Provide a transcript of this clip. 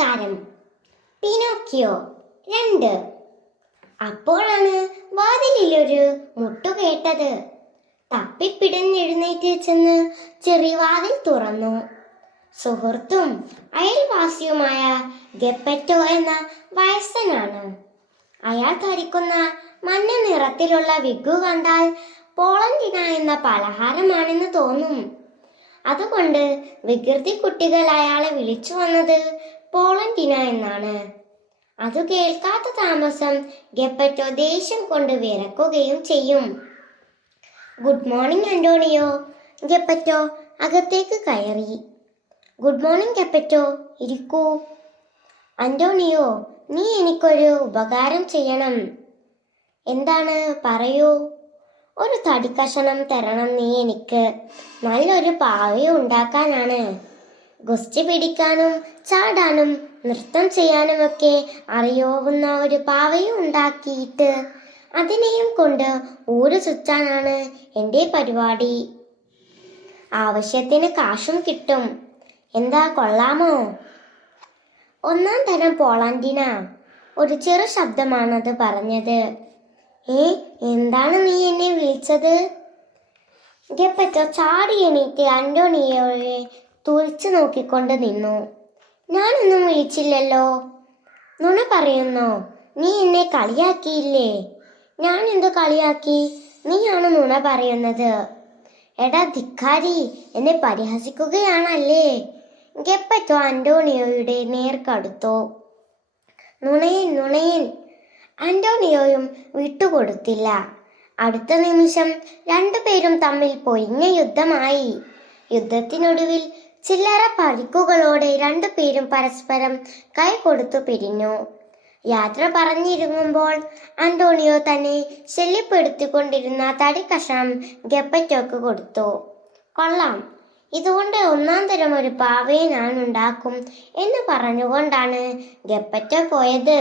നമസ്കാരം. പിനോക്കിയോ 2. അപ്പോഴാണ് വാതിലിലൊരു മുട്ടുകേട്ടത്. തപ്പിപ്പിടഞ്ഞെഴുന്നേറ്റ് ചെന്ന് ചെറിയ വാതിൽ തുറന്നു. സുഹൃത്തും അയൽവാസിയുമായ ഗെപ്പറ്റോ എന്ന വയസ്സനാണ്. അയാൾ ധരിക്കുന്ന മഞ്ഞ നിറത്തിലുള്ള വിഗ്ഗു കണ്ടാൽ പോളണ്ടിന എന്ന പലഹാരമാണെന്ന് തോന്നും. അതുകൊണ്ട് വികൃതി കുട്ടികൾ അയാളെ വിളിച്ചു വന്നത് പോളണ്ടിന എന്നാണ്. അത് കേൾക്കാത്ത താമസം ഗെപ്പറ്റോ ദേഷ്യം കൊണ്ട് വിറക്കുകയും ചെയ്യും. Good morning Antonio. ഗെപ്പറ്റോ അകത്തേക്ക് കയറി. ഗുഡ് മോർണിംഗ് ഗെപ്പറ്റോ, ഇരിക്കൂ. അന്റോണിയോ, നീ എനിക്കൊരു ഉപകാരം ചെയ്യണം. എന്താണ്, പറയൂ. ഒരു തടിക്കഷണം തരണം നീ എനിക്ക്. നല്ലൊരു പാവയെ ഉണ്ടാക്കാനാണ്. ഗുസ്തി പിടിക്കാനും ചാടാനും നൃത്തം ചെയ്യാനുമൊക്കെ അറിയാവുന്ന ഒരു പാവയെ ഉണ്ടാക്കിയിട്ട് അതിനെയും കൊണ്ട് ഊര് ചുറ്റാനാണ് എൻ്റെ പരിപാടി. ആവശ്യത്തിന് കാശും കിട്ടും. എന്താ, കൊള്ളാമോ? ഒന്നാം തരം പോളണ്ടിന. ഒരു ചെറു ശബ്ദമാണത് പറഞ്ഞത്. എന്താണ് നീ എന്നെ വിളിച്ചത്? ഗെപ്പറ്റോ ചാടി എണീറ്റ് അന്റോണിയോയെ തുറിച്ചു നോക്കിക്കൊണ്ട് നിന്നു. ഞാനൊന്നും വിളിച്ചില്ലല്ലോ. നുണ പറയുന്നോ? നീ എന്നെ കളിയാക്കിയില്ലേ? ഞാൻ എന്തു കളിയാക്കി? നീയാണ് നുണ പറയുന്നത്. എടാ ധിക്കാരി, എന്നെ പരിഹസിക്കുകയാണല്ലേ? ഗെപ്പറ്റോ അന്റോണിയോയുടെ നേർക്കടുത്തു. നുണയൻ നുണയൻ. അന്റോണിയോയും വിട്ടുകൊടുത്തില്ല. അടുത്ത നിമിഷം രണ്ടുപേരും തമ്മിൽ പൊരിഞ്ഞ യുദ്ധമായി. യുദ്ധത്തിനൊടുവിൽ ചില്ലറ പരിക്കുകളോടെ രണ്ടുപേരും പരസ്പരം കൈ കൊടുത്തു പിരിഞ്ഞു. യാത്ര പറഞ്ഞിരുങ്ങുമ്പോൾ അന്റോണിയോ തന്നെ ശല്യപ്പെടുത്തിക്കൊണ്ടിരുന്ന തടി കഷണം ഗെപ്പറ്റോക്ക് കൊടുത്തു. കൊള്ളാം, ഇതുകൊണ്ട് ഒന്നാം തരം ഒരു പാവയെ ഞാൻ ഉണ്ടാക്കും എന്ന് പറഞ്ഞുകൊണ്ടാണ് ഗെപ്പറ്റോ പോയത്.